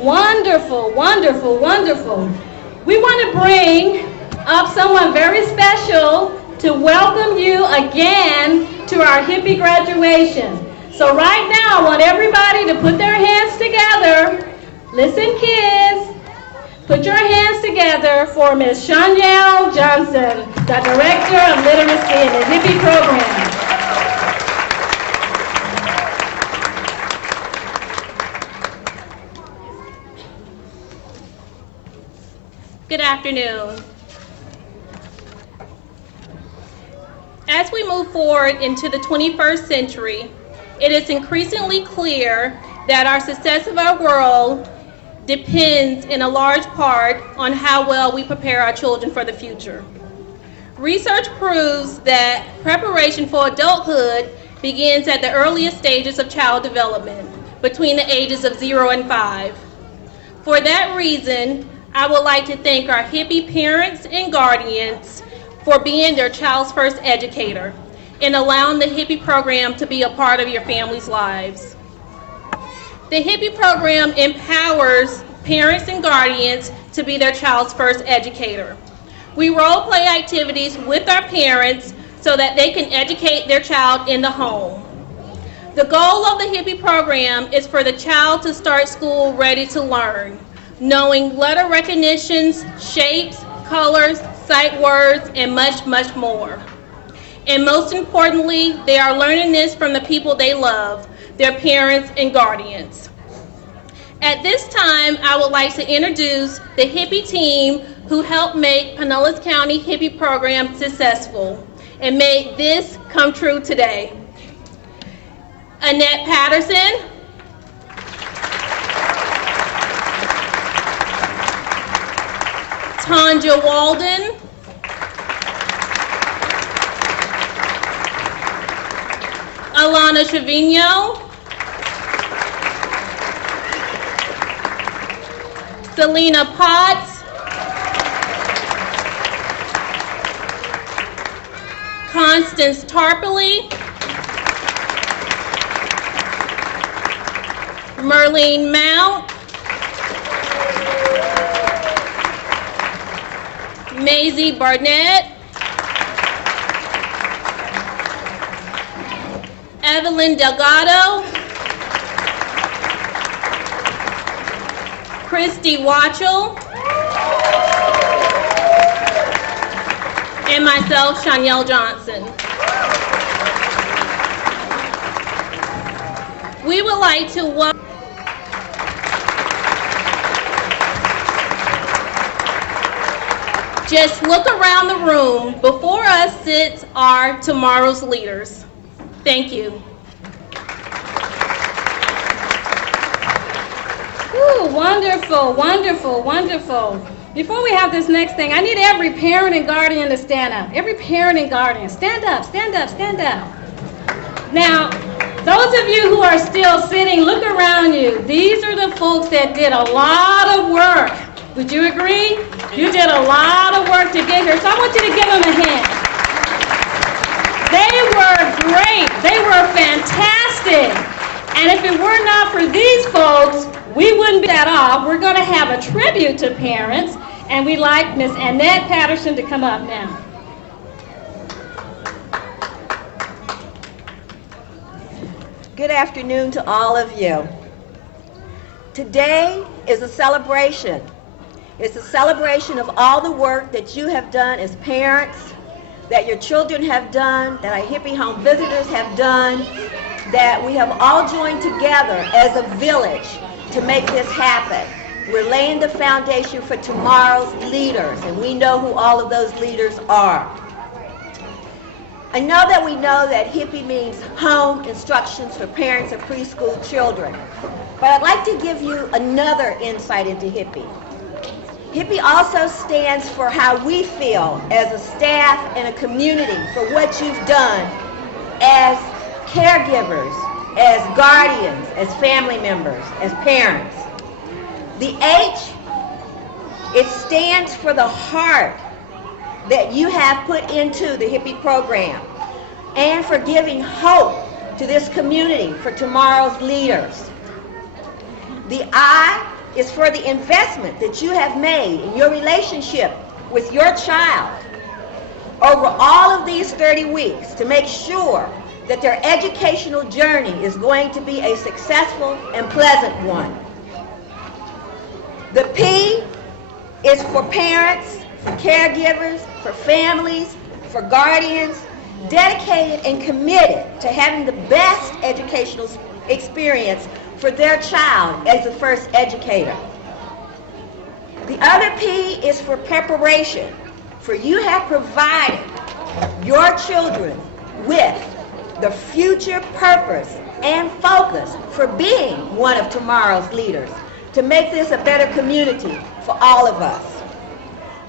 Wonderful, wonderful, wonderful. We want to bring up someone very special to welcome you again to our HIPPY graduation. So right now, I want everybody to put their hands together. Listen, kids. Put your hands together for Ms. Shanyelle Johnson, the Director of Literacy in the HIPPY program. Good afternoon. As we move forward into the 21st century, it is increasingly clear that our success of our world depends in a large part on how well we prepare our children for the future. Research proves that preparation for adulthood begins at the earliest stages of child development, between the ages of 0 and 5. For that reason, I would like to thank our HIPPY parents and guardians for being their child's first educator and allowing the HIPPY program to be a part of your family's lives. The HIPPY program empowers parents and guardians to be their child's first educator. We role play activities with our parents so that they can educate their child in the home. The goal of the HIPPY program is for the child to start school ready to learn, knowing letter recognitions, shapes, colors, sight words, and much, much more. And most importantly, they are learning this from the people they love, their parents and guardians. At this time, I would like to introduce the HIPPY team who helped make Pinellas County HIPPY program successful and made this come true today. Annette Patterson, Tanja Walden, Alana Trevino, Selena Potts, Constance Tarpley, Merlene Mount, Maisie Barnett, Evelyn Delgado, Christy Watchell, and myself, Shanyelle Johnson. We would like to welcome Just look around the room. Before us sits our tomorrow's leaders. Thank you. Ooh, wonderful, wonderful, wonderful. Before we have this next thing, I need every parent and guardian to stand up. Every parent and guardian, stand up, stand up, stand up. Now, those of you who are still sitting, look around you. These are the folks that did a lot of work. Would you agree? You did a lot of work to get here, so I want you to give them a hand. They were great. They were fantastic. And if it were not for these folks, we wouldn't be that off. We're going to have a tribute to parents, and we'd like Miss Annette Patterson to come up now. Good afternoon to all of you. Today is a celebration. It's a celebration of all the work that you have done as parents, that your children have done, that our HIPPY home visitors have done, that we have all joined together as a village to make this happen. We're laying the foundation for tomorrow's leaders, and we know who all of those leaders are. I know that HIPPY means Home Instructions for Parents of Preschool Children, but I'd like to give you another insight into HIPPY. HIPPY also stands for how we feel as a staff and a community for what you've done as caregivers, as guardians, as family members, as parents. The H, it stands for the heart that you have put into the HIPPY program and for giving hope to this community for tomorrow's leaders. The I is for the investment that you have made in your relationship with your child over all of these 30 weeks to make sure that their educational journey is going to be a successful and pleasant one. The P is for parents, for caregivers, for families, for guardians, dedicated and committed to having the best educational experience for their child as the first educator. The other P is for preparation, for you have provided your children with the future purpose and focus for being one of tomorrow's leaders, to make this a better community for all of us.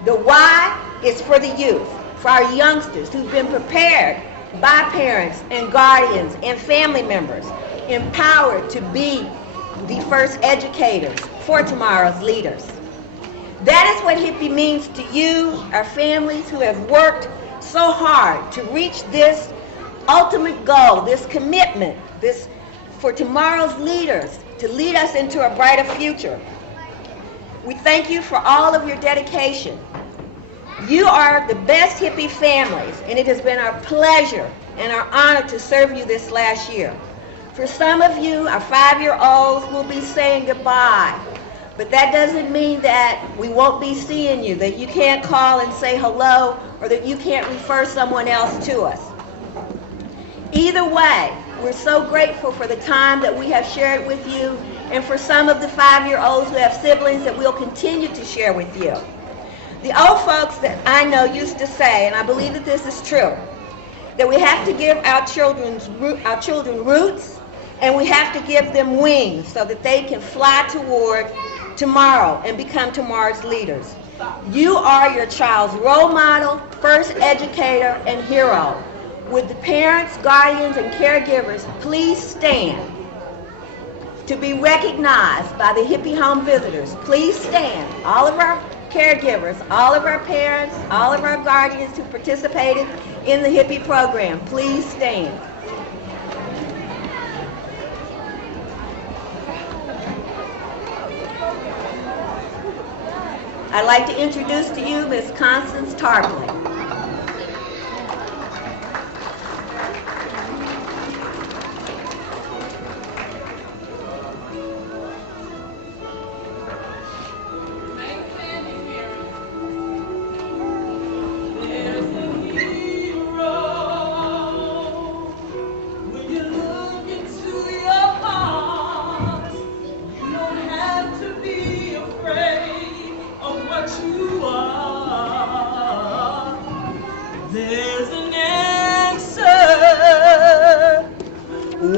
The Y is for the youth, for our youngsters who've been prepared by parents and guardians and family members, empowered to be the first educators for tomorrow's leaders. That is what HIPPY means to you, our families who have worked so hard to reach this ultimate goal, this commitment, this for tomorrow's leaders to lead us into a brighter future. We thank you for all of your dedication. You are the best HIPPY families, and it has been our pleasure and our honor to serve you this last year. For some of you, our 5-year-olds will be saying goodbye, but that doesn't mean that we won't be seeing you, that you can't call and say hello, or that you can't refer someone else to us. Either way, we're so grateful for the time that we have shared with you, and for some of the 5-year-olds who have siblings that we'll continue to share with you. The old folks that I know used to say, and I believe that this is true, that we have to give our children roots, and we have to give them wings so that they can fly toward tomorrow and become tomorrow's leaders. You are your child's role model, first educator, and hero. Would the parents, guardians, and caregivers please stand to be recognized by the HIPPY Home visitors? Please stand. All of our caregivers, all of our parents, all of our guardians who participated in the HIPPY program, please stand. I'd like to introduce to you Ms. Constance Tarpley.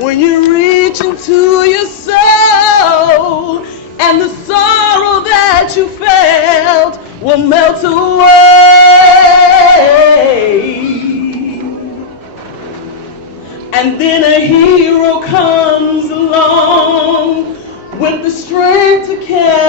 When you reach into your soul and the sorrow that you felt will melt away, and then a hero comes along with the strength to carry